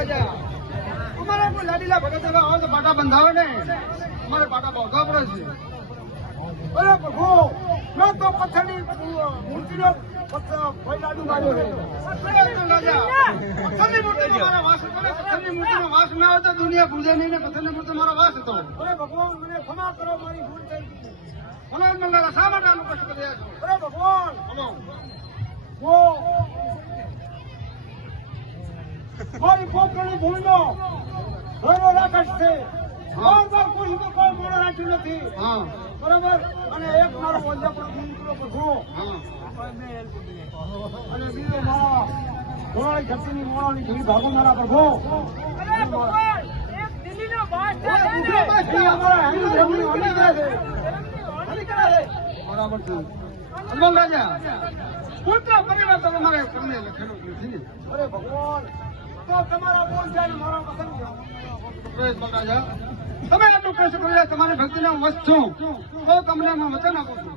અમારે કોઈ લાડીલા ભગત પ્રભુ, મેં તો પથ્થરની મૂર્તિનો પથ્થર માર્યો છે. અરે તો રાજા, પથ્થરની મૂર્તિનો મારો વાસ હતો પથ્થરની મૂર્તિનો વાસ ના દુનિયા પૂજે નહીં ને પથ્થરની મૂર્તિ મારો વાસ હતો. ભગવાન મને ક્ષમા કરો, મારી ભૂલ થઈ મને મંગળા શા માટે આનું કષ્ટ કરી ભગવાન મારી પોતાની ભૂલનો ગર્વ રાકશ છે. બાર કોઈ તો કોઈ મોડો રાખ્યું નથી. બરાબર? અને એક મારો વંજા પણ દીકરો બધો. અને બીજો મારા ઘોડાની શક્તિની મોડાની ઘી ભાગો મારા પ્રભુ. બરાબર છે. હનુમાન રાજા. પુત્ર પરિવાર તમે મારે તમને લખેલું નથી અરે ભગવાન તો તમારા બોલ જાય મારા જાય. તમે આટલું કષ્ટ કરી તમારી ભક્તિનો છું. તો તમને હું વચન આપું છું.